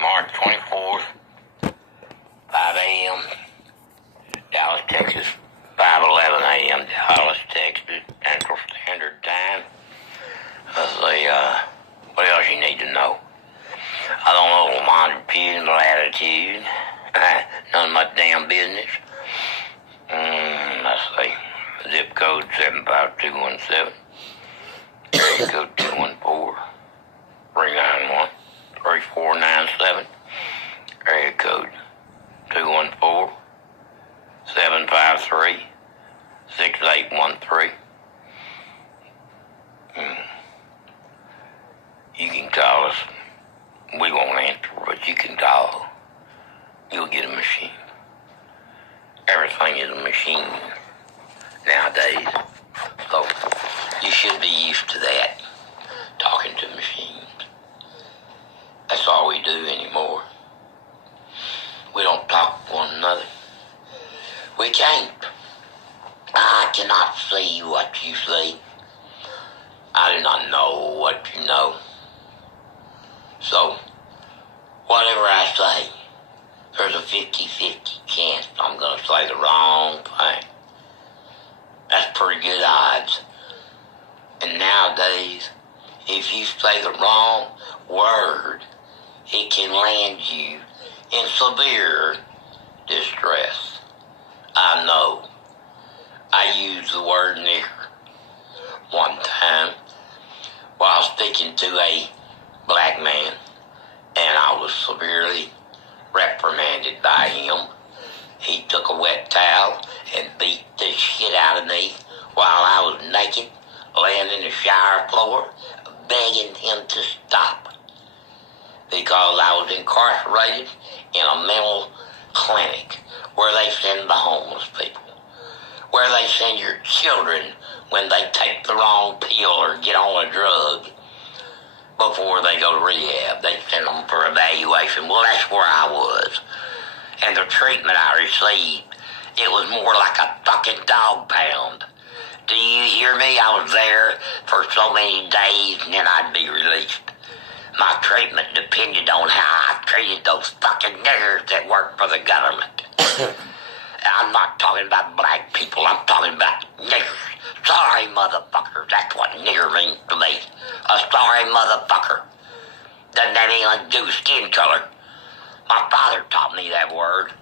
March 24th, 5 a.m., Dallas, Texas. 5:11 a.m., Dallas, Texas, Central Standard Time. Let's see, what else you need to know? I don't know longitude and latitude. None of my damn business. Let's see. Zip code 75217. Area code 214-391-3497. Area code 214-753-6813. You can call us. We won't answer, but you can call. You'll get a machine. Everything is a machine nowadays. So you should be used to that, talking to machines. That's all we do anymore. We don't talk to one another. We can't. I cannot see what you see. I do not know what you know. So, whatever I say, there's a 50-50 chance I'm going to say the wrong thing. That's pretty good odds. And nowadays, if you say the wrong word, it can land you in severe distress. I know. I used the word nigger one time while speaking to a black man, and I was severely reprimanded by him. He took a wet towel and beat the shit out of me while I was naked, laying in the shower floor, begging him to stop, because I was incarcerated in a mental clinic where they send the homeless people, where they send your children when they take the wrong pill or get on a drug before they go to rehab. They send them for evaluation. Well, that's where I was. And the treatment I received, it was more like a fucking dog pound. Do you hear me? I was there for so many days and then I'd be released. My treatment depended on how I treated those fucking niggers that work for the government. I'm not talking about black people. I'm talking about niggers. Sorry, motherfuckers. That's what nigger means to me. A sorry motherfucker. Doesn't have anything to do with skin color. My father taught me that word.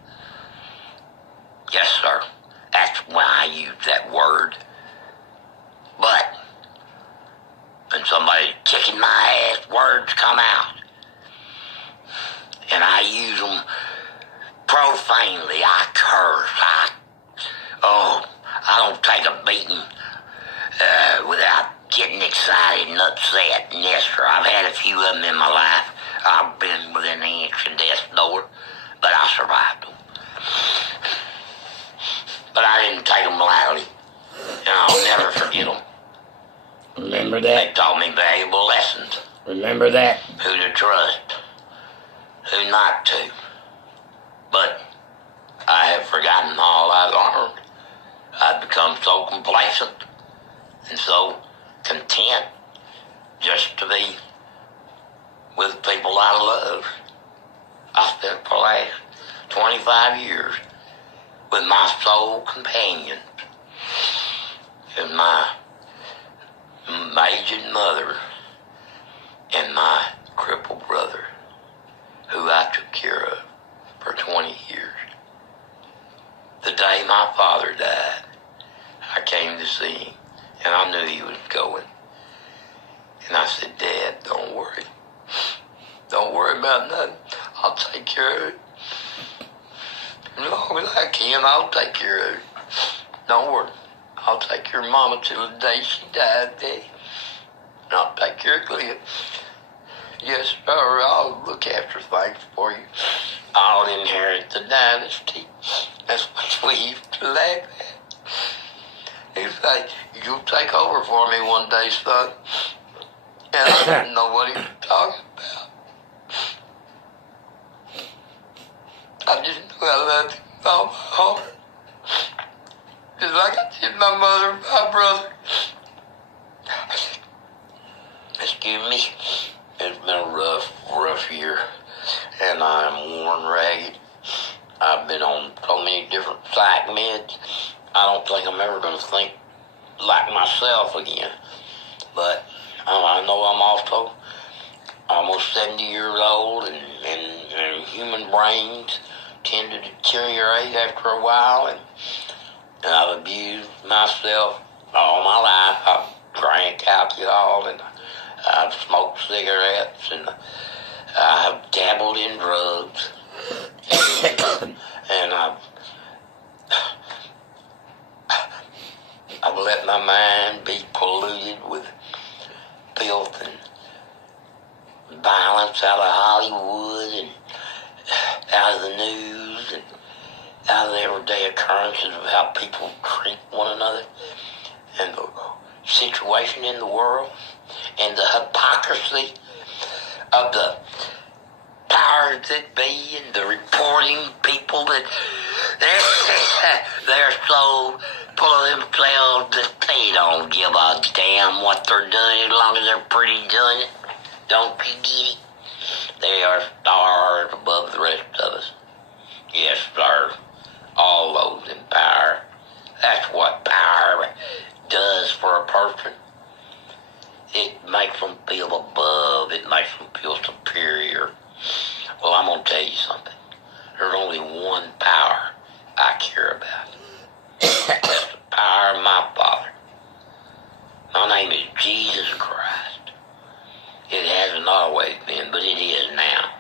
Yes, sir. That's when I use that word. But when somebody's kicking my ass, words come out. And I use them profanely. I curse. I don't take a beating without getting excited and upset. And yes, sir, I've had a few of them in my life. I've been within an inch of death's door, but I survived them. But I didn't take them lightly, and I'll never forget them. Remember that? They taught me valuable lessons. Remember that? Who to trust, who not to. But I have forgotten all I learned. I've become so complacent and so content just to be with people I love. I spent the last 25 years with my soul companion and my aged mother and my crippled brother, who I took care of for 20 years. The day my father died, I came to see him, and I knew he was going. And I said, Dad, don't worry. Don't worry about nothing. I'll take care of it. As long as I can, I'll take care of it. Don't worry. I'll take care of Mama till the day she died, Daddy. And I'll take care of Clea. Yes, sir, I'll look after things for you. I'll inherit the dynasty. That's what we used to laugh at. He'd say, you'll take over for me one day, son. And I didn't know what he was talking about. I just knew I loved him with all my heart. Just like I did my mother and my brother. Excuse me. It's been a rough year. meds, I don't think I'm ever going to think like myself again. But I know I'm also almost 70 years old, and human brains tend to deteriorate after a while, and I've abused myself all my life. I've drank alcohol, and I've smoked cigarettes, and I've dabbled in drugs, and I've let my mind be polluted with filth and violence out of Hollywood and out of the news and out of the everyday occurrences of how people treat one another and the situation in the world and the hypocrisy of the powers that be and the reporting people that they're so full of themselves that they don't give a damn what they're doing as long as they're pretty doing it. Don't forget it. They are stars above the rest of us. Yes, sir. All those in power. That's what power does for a person. It makes them feel above. It makes them feel superior. Well, I'm going to tell you something. There's only one power I care about. That's the power of my Father. My name is Jesus Christ. It hasn't always been, but it is now.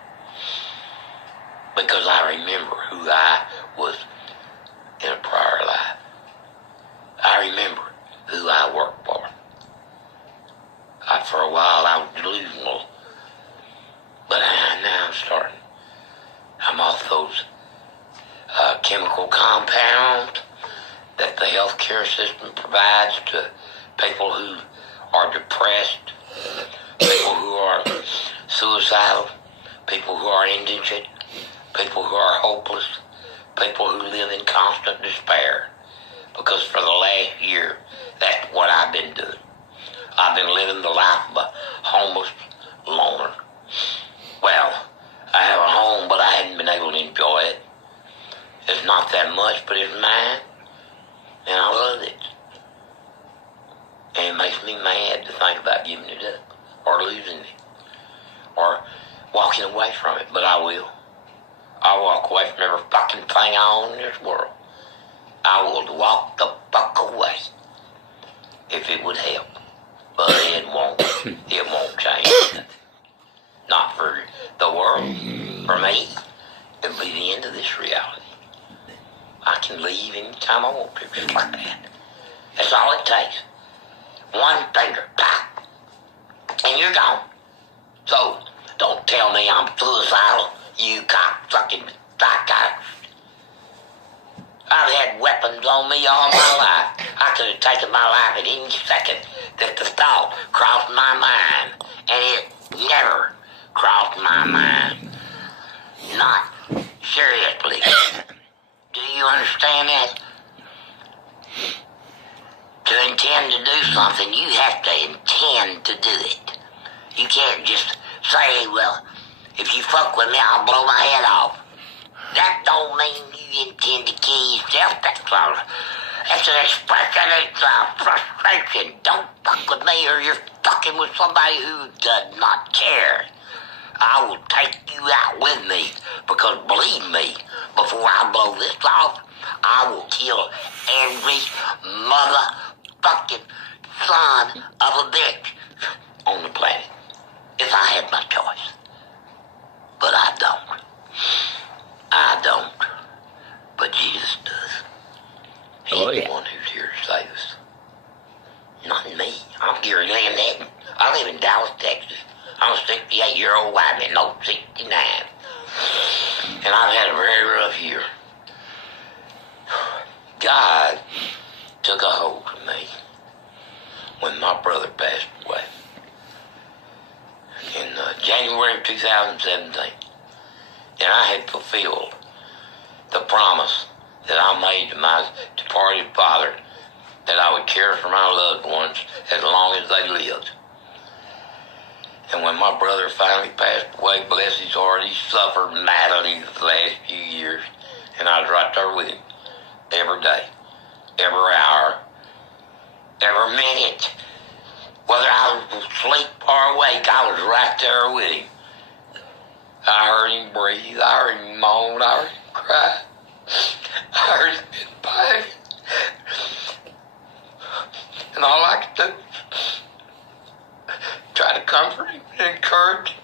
Because I remember who I was in a prior life. I remember who I worked for. For a while I was delusional, but now I'm starting. I'm off those chemical compounds that the healthcare system provides to people who are depressed, people who are suicidal, people who are indigent, people who are hopeless, people who live in constant despair. Because for the last year, that's what I've been doing. I've been living the life of a homeless loner. Well, I have a home, but I haven't been able to enjoy it. It's not that much, but it's mine, and I love it. And it makes me mad to think about giving it up, or losing it, or walking away from it, but I will. I'll walk away from every fucking thing I own in this world. I will walk the fuck away if it would help. But it won't change. Not for the world. For me, it'll be the end of this reality. I can leave anytime I want to, just like that. That's all it takes. One finger, pop, and you're gone. So, don't tell me I'm suicidal, you cocksucking psychiatrist. I've had weapons on me all my life. I could have taken my life at any second that the thought crossed my mind. And it never crossed my mind. Not seriously. Do you understand that? To intend to do something, you have to intend to do it. You can't just say, well, if you fuck with me, I'll blow my head off. That don't mean you intend to kill yourself. That's an expression of frustration. Don't fuck with me or you're fucking with somebody who does not care. I will take you out with me because believe me, before I blow this off, I will kill every motherfucking son of a bitch on the planet if I had my choice. But I don't. I don't, but Jesus does. He's the one who's here to save us. Not me. I'm Gary Landon. I live in Dallas, Texas. I'm a 68-year-old white man, no 69. And I've had a very rough year. God took a hold of me when my brother passed away in January of 2017. And I had fulfilled the promise that I made to my departed father that I would care for my loved ones as long as they lived. And when my brother finally passed away, bless his heart, he suffered mightily the last few years, and I was right there with him every day, every hour, every minute. Whether I was asleep or awake, I was right there with him. I heard him breathe, I heard him moan, I heard him cry, I heard him in pain. And all I could do was try to comfort him and encourage him.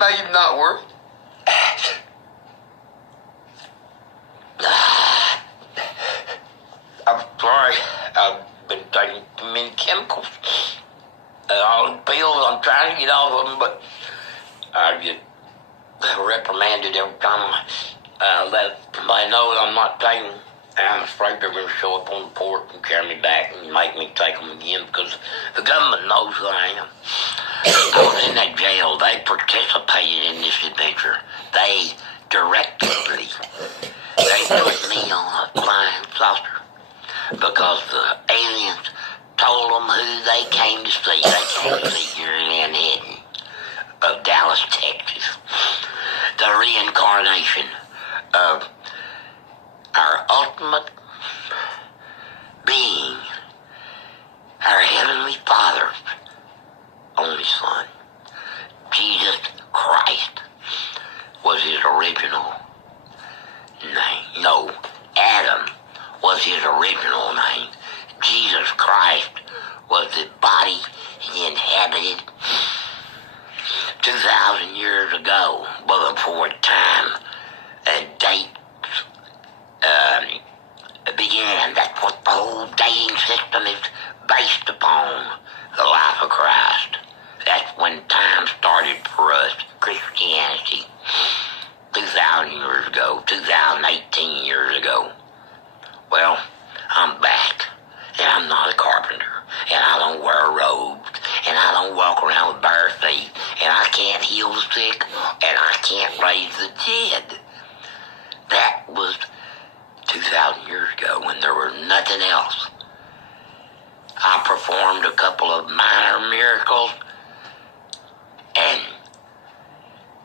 Make him not worry. I'm sorry, I've been taking too many chemicals. All the pills, I'm trying to get off of them, but I get reprimanded every time I let somebody know that I'm not taking them. I'm afraid they're going to show up on the porch and carry me back and make me take them again because the government knows who I am. I was in that jail. They participated in this adventure. They directly, they put me on a flying saucer because the aliens told them who they came to see. They came to see Jerry Van Etten of Dallas, Texas. The reincarnation of our ultimate being, our Heavenly Father's only Son. Jesus Christ was his original name. No, Adam was his original name. Jesus Christ was the body he inhabited 2,000 years ago, but before time and dates began. That's what the whole dating system is based upon, the life of Christ. That's when time started for us, Christianity, 2,000 years ago, 2018 years ago. Well, I'm back, and I'm not a carpenter, and I don't wear robes, and I don't walk around with bare feet, and I can't heal the sick, and I can't raise the dead. That was 2,000 years ago when there was nothing else. I performed a couple of minor miracles, and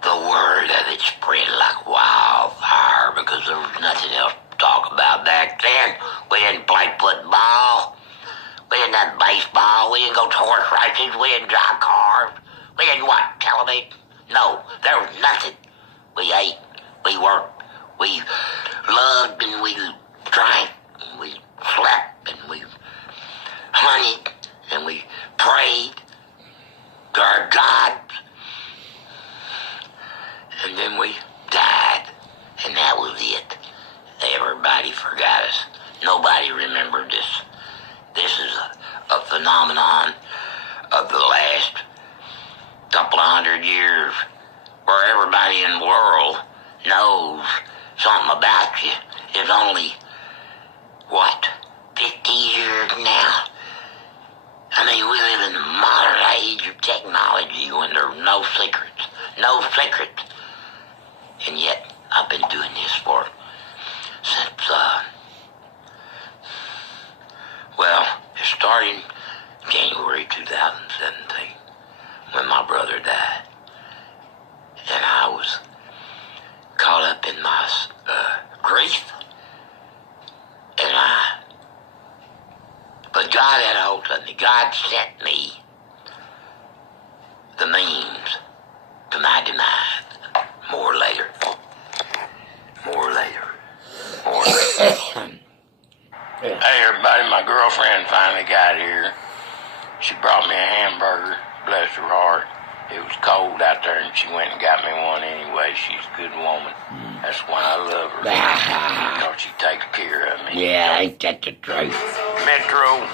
the word of it spread like wildfire because there was nothing else to talk about back then. We didn't play football. We didn't have baseball. We didn't go to horse races. We didn't drive cars. We didn't watch television. No, there was nothing. We ate. We worked. We loved and we drank and we slept and we hunted and we prayed to our gods. And then we died, and that was it. Everybody forgot us. Nobody remembered this. This is a phenomenon of the last couple of 100 years where everybody in the world knows something about you. It's only, 50 years now? I mean, we live in the modern age of technology when there's no secrets. No secrets. And yet, I've been doing this since, it started January 2017 when my brother died. And I was caught up in my grief. But God had a hold of me. God sent me the means to my demise. More later. Hey everybody, my girlfriend finally got here. She brought me a hamburger, bless her heart. It was cold out there and she went and got me one anyway. She's a good woman. That's why I love her. You know, she takes care of me. Yeah, ain't that the truth? Metro,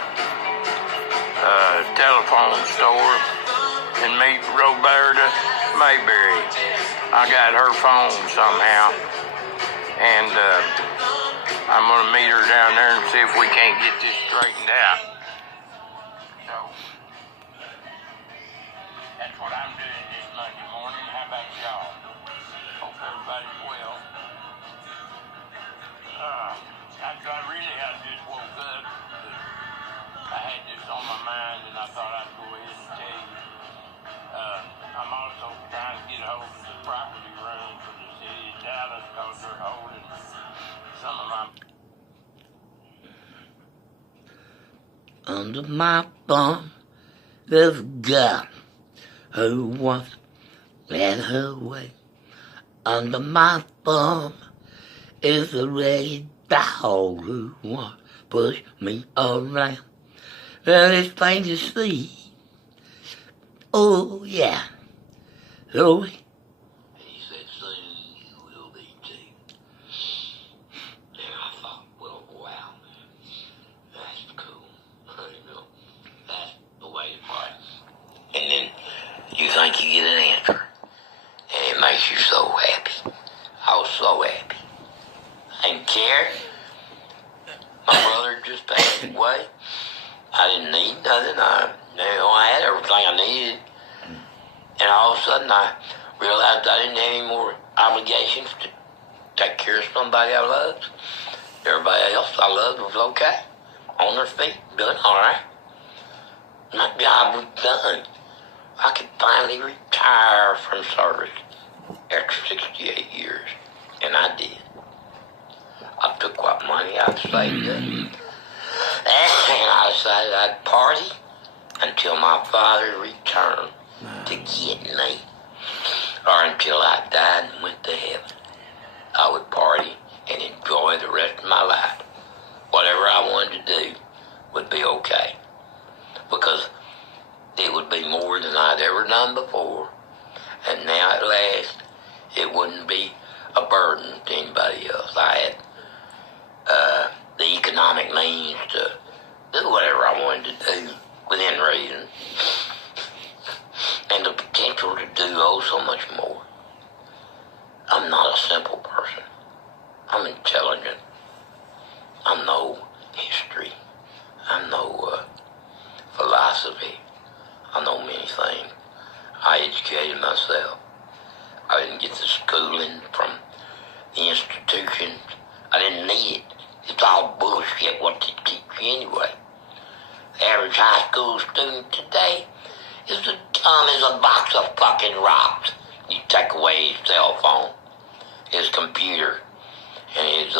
telephone store, and meet Roberta Mayberry. I got her phone somehow, and I'm gonna meet her down there and see if we can't get this straightened out. So, that's what I'm doing this Monday morning. How about y'all? Hope everybody's well. I really had just woke up. I had this on my mind, and I thought I'd go ahead and tell you. I'm also trying to get a hold of the property room for the city of Under my thumb, there's a girl who wants to have her way. Under my thumb is a ragged dog who wants to push me around. Well, it's plain to see. Oh, yeah. So he said, soon you will be too. And I thought, well, wow, that's cool. You know, that's the way to play. And then you think you get an answer, and it makes you so happy. I was so happy. I didn't care. My brother just passed away. I didn't need nothing. I had everything I needed. And all of a sudden I realized I didn't have any more obligations to take care of somebody I loved. Everybody else I loved was okay. On their feet, doing all right. My job was done. I could finally retire from service after 68 years. And I did. I took what money I'd saved up. And I decided I'd party until my father returned to get me, or until I died and went to heaven. I would party and enjoy the rest of my life. Whatever I wanted to do would be okay, because it would be more than I'd ever done before, and now at last it wouldn't be a burden to anybody else. I had the economic means to do whatever I wanted to do within reason, and the potential to do so much more. I'm not a simple person. I'm intelligent. I know history. I know philosophy. I know many things. I educated myself. I didn't get the schooling from the institutions. I didn't need it. It's all bullshit what they teach you anyway. The average high school student today is as dumb as a box of fucking rocks. You take away his cell phone, his computer, and his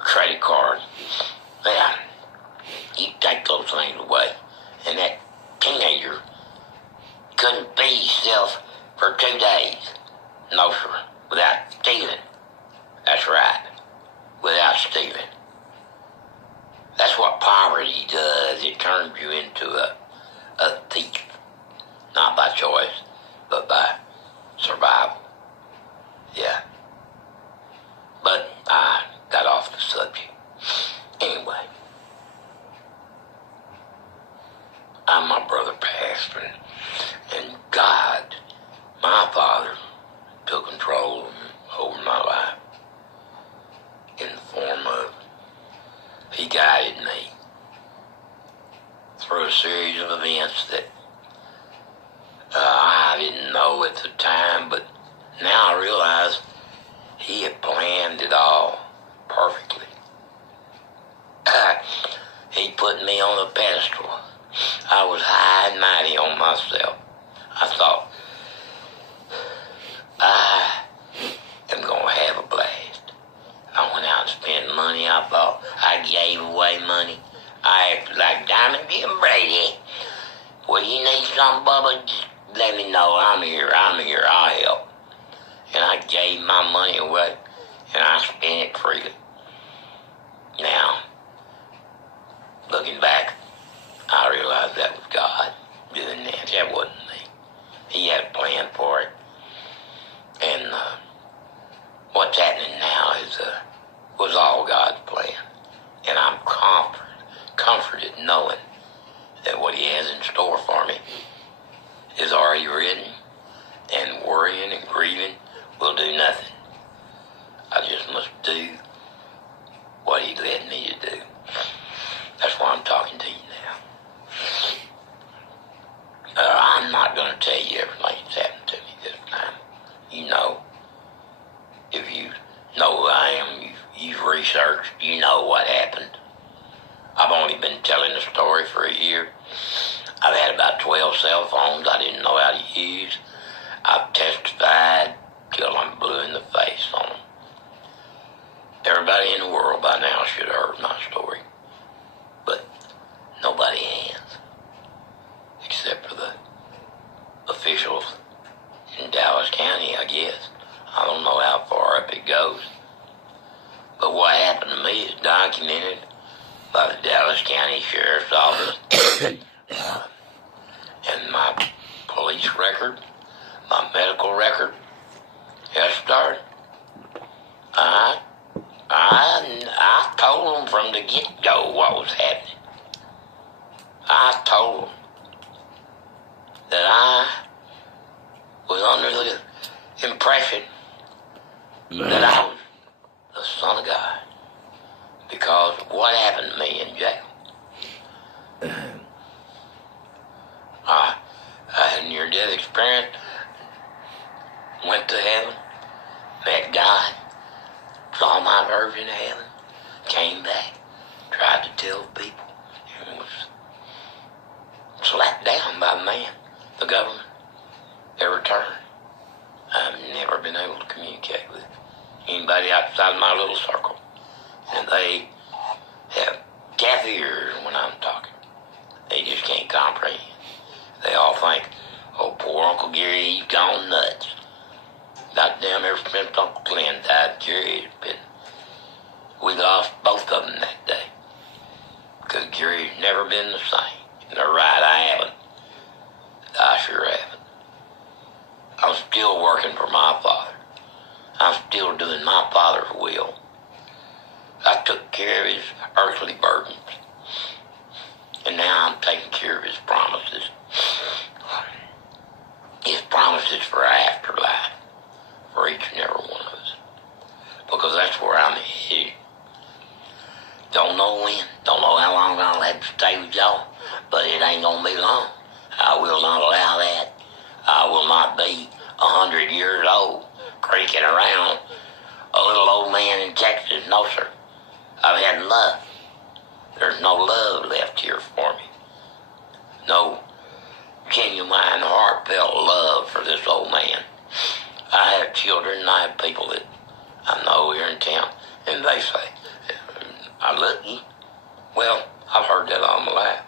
credit card. Yeah, you take those things away, and that teenager couldn't be himself for 2 days. No, sir, without stealing. That's right, without stealing. That's what poverty does. It turns you into a thief. Not by choice, but by survival. Yeah. But I got off the subject. Anyway. My brother passed, and God, my Father, took control over my life in the form of He guided me through a series of events that I didn't know at the time, but now I realize He had planned it all perfectly. He put me on a pedestal. I was high and mighty on myself. I thought, I am going to have a blast. I went out and spent money. I thought I gave away money. I acted like Diamond Jim Brady. Well, you need something, Bubba? Just let me know. I'm here. I'll help. And I gave my money away, and I spent it freely. Now, looking back, I realized that was God doing that. That wasn't me. He had a plan for it. And what's happening now was all God's plan. And I'm comforted knowing that what He has in store for me is already written, and worrying and grieving will do nothing. I just must do what He led me to do. That's why I'm talking to you now. I'm not going to tell you everything that's happened to me this time. You know, if you know who I am, you've researched, you know what happened. I've only been telling the story for a year. I've had about 12 cell phones I didn't know how to use. I've testified till I'm blue in the face on them. Everybody in the world by now should have heard my story, but nobody has, except for the officials in Dallas County, I guess. I don't know how far up it goes. But what happened to me is documented by the Dallas County Sheriff's Office and my police record, my medical record. Yes, sir. I told them from the get-go what was happening. I told them that I was under the impression that I was the Son of God because of what happened to me in jail. I had a near-death experience, went to heaven, met God, saw my version of heaven, came back, tried to tell people, and was slapped down by man, the government, every turn. I've never been able to communicate with anybody outside my little circle. And they have deaf ears when I'm talking. They just can't comprehend. They all think, oh, poor Uncle Gary, he's gone nuts. Goddamn, ever since Uncle Glenn died, Gary has been... We lost both of them that day. Because Gary's never been the same. And they're right, I haven't. I sure haven't. I'm still working for my Father. I'm still doing my Father's will. I took care of his earthly burdens. And now I'm taking care of his promises. His promises for our afterlife. For each and every one of us. Because that's where I'm headed. Don't know when. Don't know how long I'll have to stay with y'all. But it ain't gonna be long. I will not allow that. I will not be 100 years old, creaking around a little old man in Texas. No, sir. I've had enough. There's no love left here for me. No genuine, heartfelt love for this old man. I have children and I have people that I know here in town, and they say, I love you. Well, I've heard that all my life.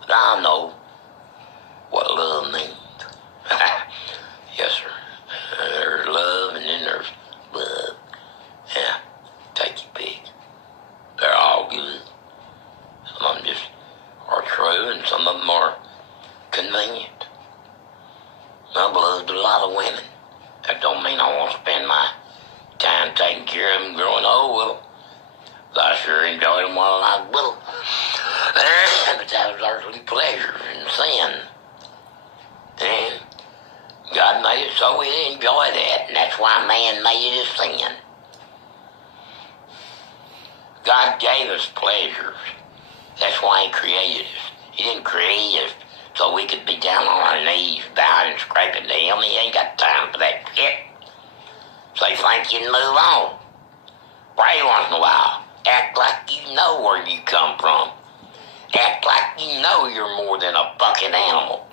But I know what love means. Yes, sir. There's love and then there's love. Yeah, take your pick. They're all good. Some of them just are true and some of them are convenient. I've loved a lot of women. That don't mean I won't spend my time taking care of them growing old with them. I sure enjoyed them while I was little. But that was earthly pleasure and sin. And God made it so we enjoy that, and that's why man made it a sin. God gave us pleasures. That's why he created us. He didn't create us so we could be down on our knees, bowing and scraping to him. He ain't got time for that shit. Say thank you and move on. Pray once in a while. Act like you know where you come from. Act like you know you're more than a fucking animal.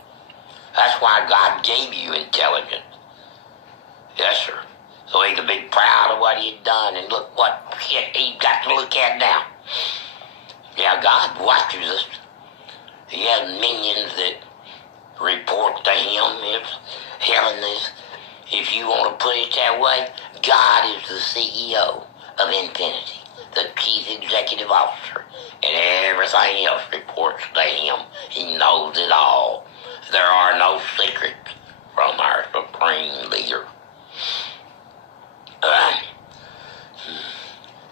That's why God gave you intelligence. Yes, sir. So he could be proud of what he'd done and look what shit he's got to look at now. Yeah, God watches us. He has minions that report to him. If heaven is, if you want to put it that way, God is the CEO of Infinity, the chief executive officer, and everything else reports to him. He knows it all. There are no secrets from our supreme leader.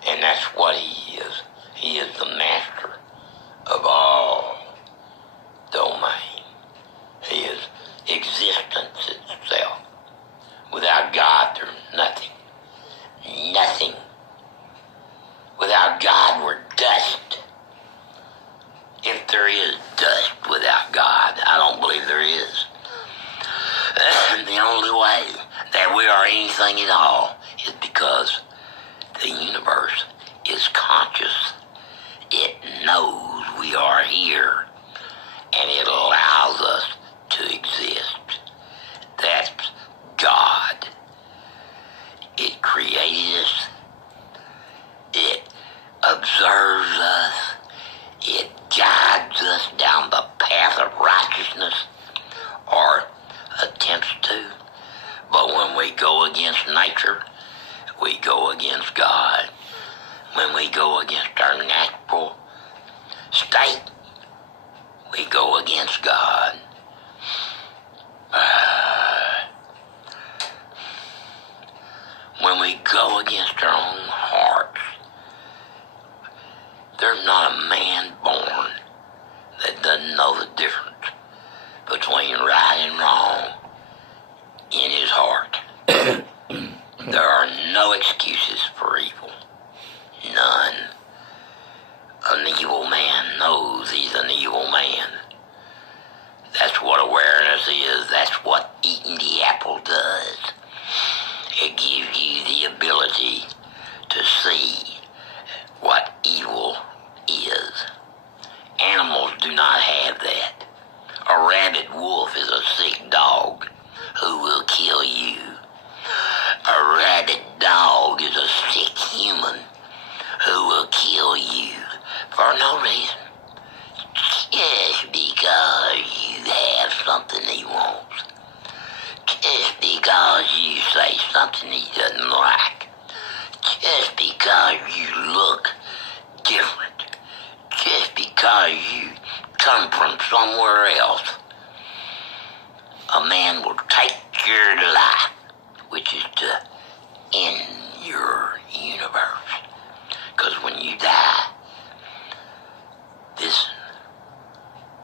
And that's what he is. He is the master of all domain. He is existence itself. Without God, there's nothing. Nothing. Without God, we're dust. If there is dust without God, I don't believe there is. The only way that we are anything at all is because the universe is conscious. It knows we are here, and it allows us to exist. That's God. against God. When we go against our own hearts, there's not a man born that doesn't know the difference between right and wrong in his heart. There are no excuses for evil. None. An evil man knows he's an evil man. That's what awareness is. That's what eating the apple does. It gives you the ability to see what evil is. Animals do not have that. A rabid wolf is a sick dog who will kill you. A rabid dog is a sick human who will kill you for no reason. Just because you have something he wants. Just because you say something he doesn't like. Just because you look different. Just because you come from somewhere else. A man will take your life, which is to end your universe. Because when you die, this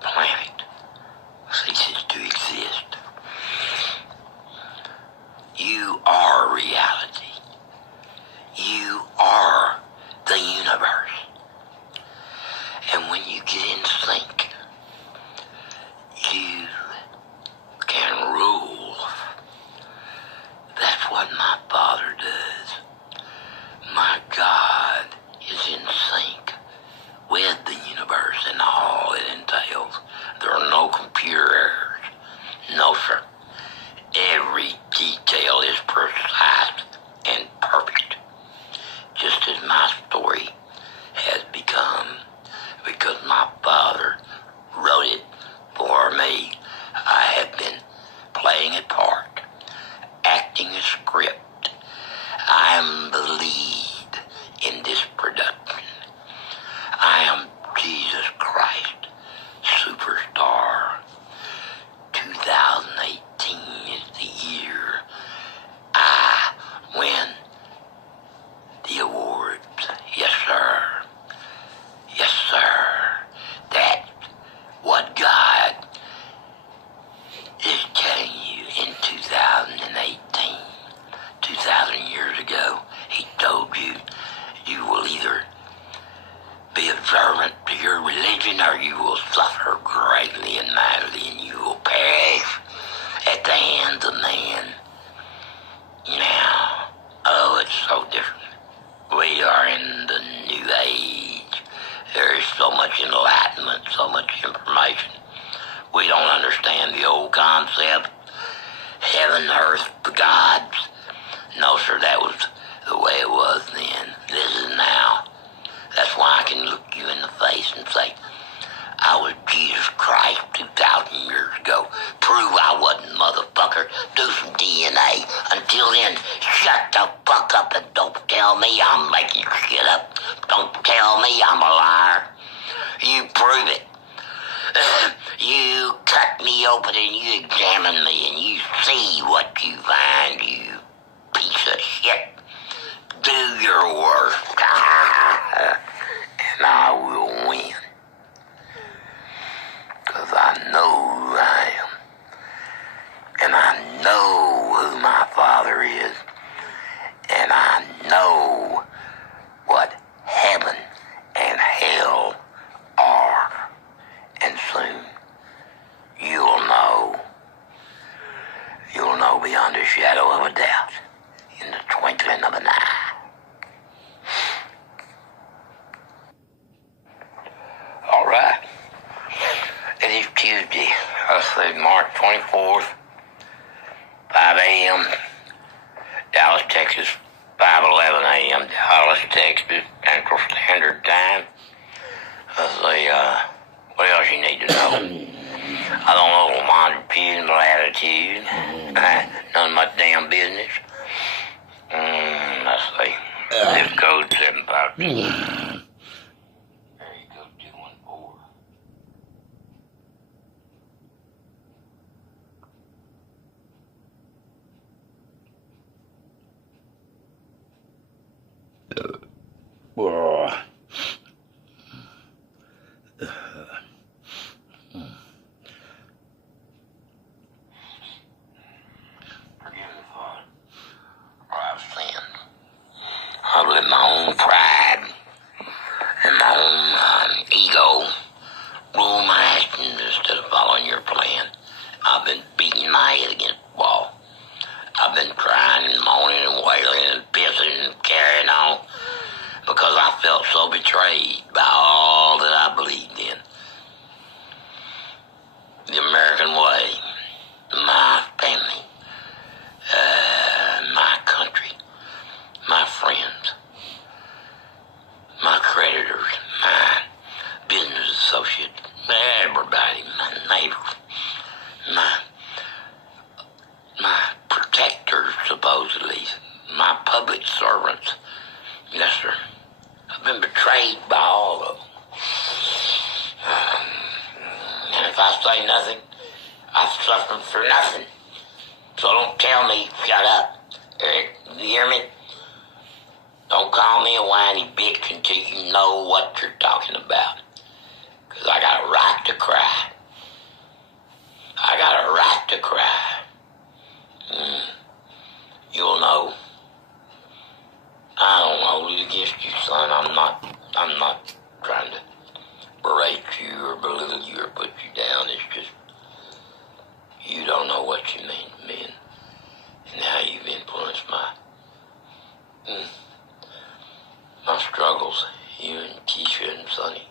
planet ceases to exist. You are reality. You are the universe. And when you get in sync, you can rule. That's what my Father does. My God is in sync with the universe and all it entails. There are no computer errors. No, sir. Every detail is precise and perfect. Just as my story has become, because my Father wrote it for me. I have been playing a part, acting a script. I am the lead in this production. I am Jesus Christ, superstar. 2018 is the year I win the awards. Yes, sir. Yes, sir. That's what God is telling you in 2018. 2,000 years ago, he told you, you will either be observant to your religion or you will suffer greatly and mightily and you will perish at the hands of man. Now, oh, it's so different. We are in the new age. There is so much enlightenment, so much information. We don't understand the old concept. Heaven, earth, the gods. No, sir, that was the way it was then. This is now. That's why I can look you in the face and say, I was Jesus Christ 2,000 years ago. Prove I wasn't, motherfucker. Do some DNA. Until then, shut the fuck up and don't tell me I'm making shit up. Don't tell me I'm a liar. You prove it. You cut me open and you examine me and you see what you find, you piece of shit. Do your worst. And I will win. Because I know who I am. And I know who my Father is. And I know what heaven and hell are. And soon you'll know. You'll know beyond a shadow of a doubt. In the twinkling of an eye. All right. It is Tuesday. Let's see, March 24th, 5 a.m. Dallas, Texas, 5:11 a.m. Dallas, Texas, Central Standard Time. Let's see, what else you need to know? I don't know longitude and latitude. None of my damn business. Let's see. Zip code 752. There you go, 214. Oh. I let my own pride and my own ego rule my actions instead of following your plan. I've been beating my head against the wall. I've been crying and moaning and wailing and pissing and carrying on because I felt so betrayed by all that I believed in. The American way, my family, my country, my friends, my creditors, my business associates, everybody, my neighbors, my protectors, supposedly, my public servants. Yes, sir. I've been betrayed by all of them. And if I say nothing, I've suffered for nothing. So don't tell me, shut up. Eric, you hear me? Don't call me a whiny bitch until you know what you're talking about. Because I got a right to cry. I got a right to cry. You'll know. I don't hold it against you, son. I'm not trying to berate you or belittle you or put you down. It's just, you don't know what you mean to me and how you've influenced my struggles, you and Keisha and Sonny.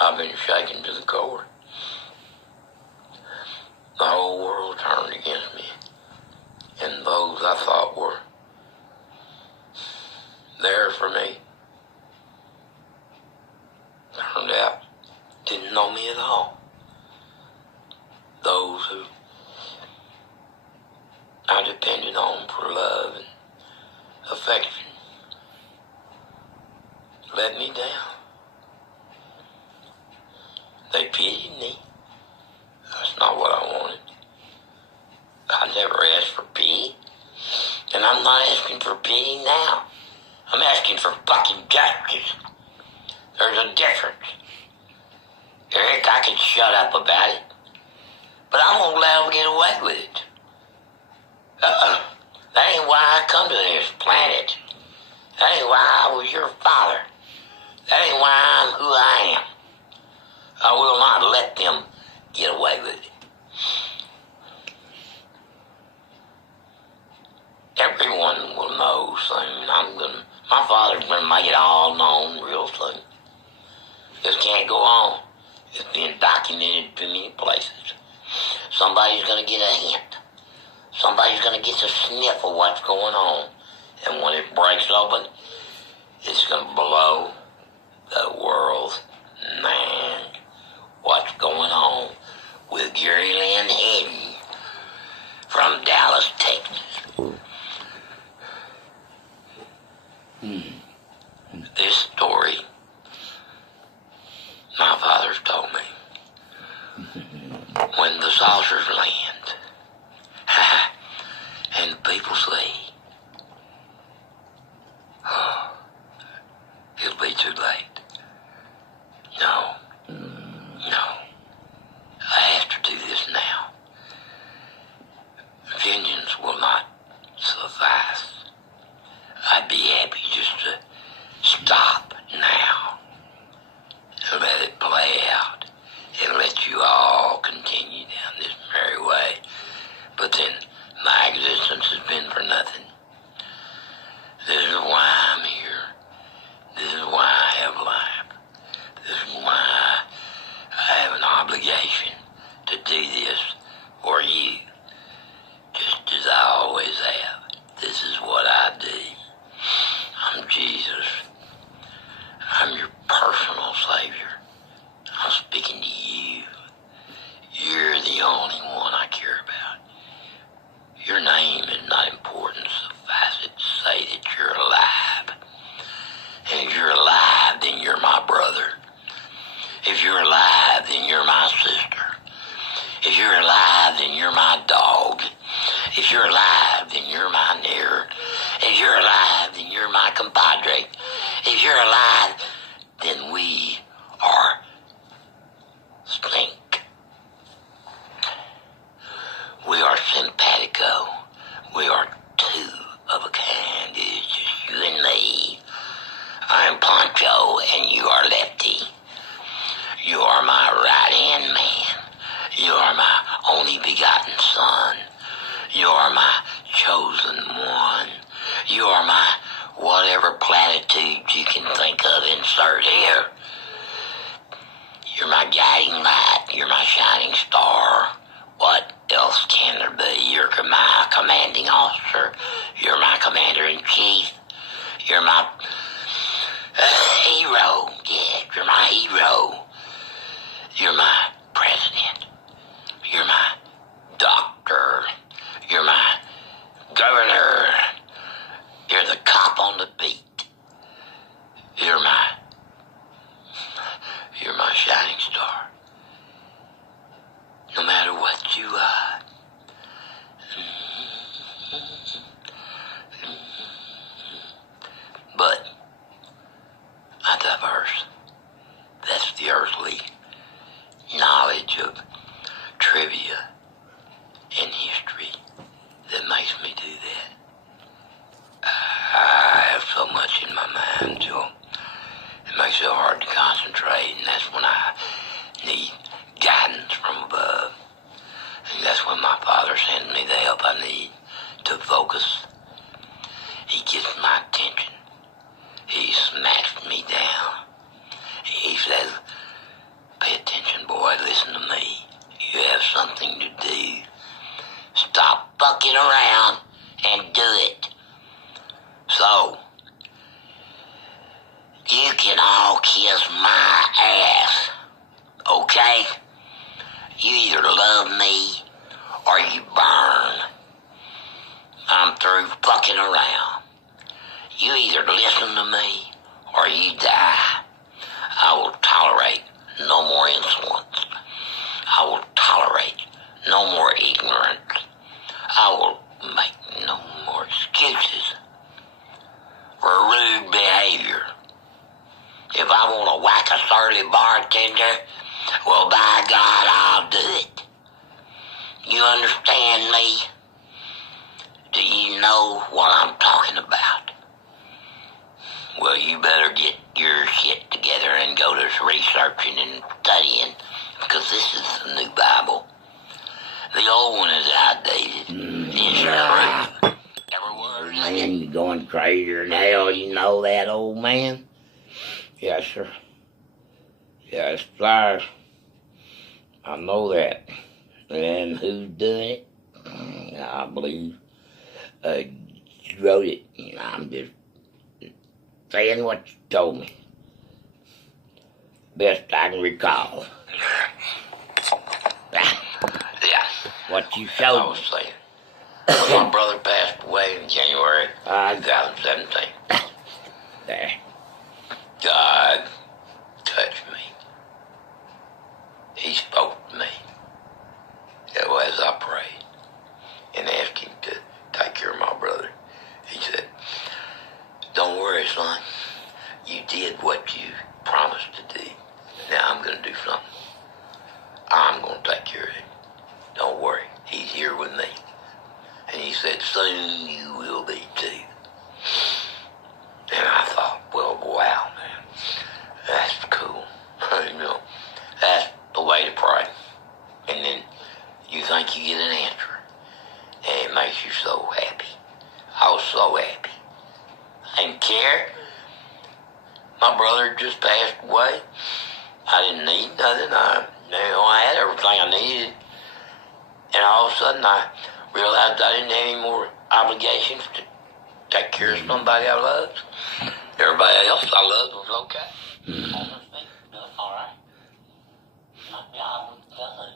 I've been shaken to the core. The whole world turned against me, and those I thought were there for me turned out didn't know me at all. Those who I depended on for love and affection let me down. They pitied me. That's not what I wanted. I never asked for pity, and I'm not asking for pity now. I'm asking for fucking justice. There's a difference. Eric, I can shut up about it, but I won't let them get away with it. That ain't why I come to this planet. That ain't why I was your father. That ain't why I'm who I am. I will not let them get away with it. Everyone will know soon. My father's gonna make it all known real soon. This can't go on. It's being documented too many places. Somebody's gonna get a hint. Somebody's gonna get a sniff of what's going on. And when it breaks open, it's gonna blow the world's mind. What's going on with Gary Lynn Hayden from Dallas, Texas. This story my father's told me. When the saucers land and the people say, oh, it'll be too late. No. I have to do this now. Vengeance will not suffice. I'd be happy just to stop now and let it play out and let you all continue down this merry way. But then my existence has been for nothing. This is why I'm here. This is why I have life. This is why I have an obligation to do this for you, just as I always have. This is what I do. I'm Jesus. I'm your personal Savior. I'm speaking to you. You're the only one I care about. Your name is not important. Suffice it to say that you're alive. And if you're alive, then you're my brother. If you're alive, then you're my sister. If you're alive, then you're my dog. If you're alive, then you're my neighbor. If you're alive, then you're my compadre. If you're alive, then we are Slink. We are simpatico. We are two of a kind. It's just you and me. I'm Poncho and you are Lefty. You are my right-hand man. You are my only begotten son. You are my chosen one. You are my whatever platitudes you can think of, insert here. You're my guiding light. You're my shining star. What else can there be? You're my commanding officer. You're my commander-in-chief. You're my hero. Yeah, you're my hero. You're my president. You're my doctor. You're my governor. You're the cop on the beat. You're my shining star. No matter what you are. But I diverse. That's the earthly knowledge of trivia and history that makes me do that. I have so much in my mind, so it makes it hard to concentrate, and that's when I need guidance from above. And that's when my Father sends me the help I need to focus. He gets my attention. He smacks me down. He says, "Pay attention, boy, listen to me. You have something to do. Stop fucking around and do it." So, you can all kiss my ass, okay? You either love me or you burn. I'm through fucking around. You either listen to me or you die. I will tolerate no more insolence. I will tolerate no more ignorance. I will make no more excuses for rude behavior. If I want to whack a surly bartender, well, by God, I'll do it. You understand me? Do you know what I'm talking about? Well, you better get your shit together and go to researching and studying, because this is the new Bible. The old one is outdated. It's true. Every word. Man, you're going crazier than hell. You know that, old man? Yes, sir. Yes, sir. I know that. And who's doing it? I believe you wrote it. I'm just saying what you told me. Best I can recall. Yeah. What you showed I was saying. My brother passed away in January 2017. There. God touched me. He spoke to me as I prayed and asked him to take care of my brother. He said, "Don't worry, son. You did what you promised to do. Now I'm going to do something. I'm going to take care of him. Don't worry. He's here with me." And he said, "Soon you will be too." And I thought, well, wow, man, that's cool. You know, that's the way to pray. And then you think you get an answer, and it makes you so happy. I was so happy. I didn't care. My brother just passed away. I didn't need nothing. I had everything I needed. And all of a sudden, I realized I didn't have any more obligations to take care of somebody I loved. Everybody else I loved was okay. All right. My job was done.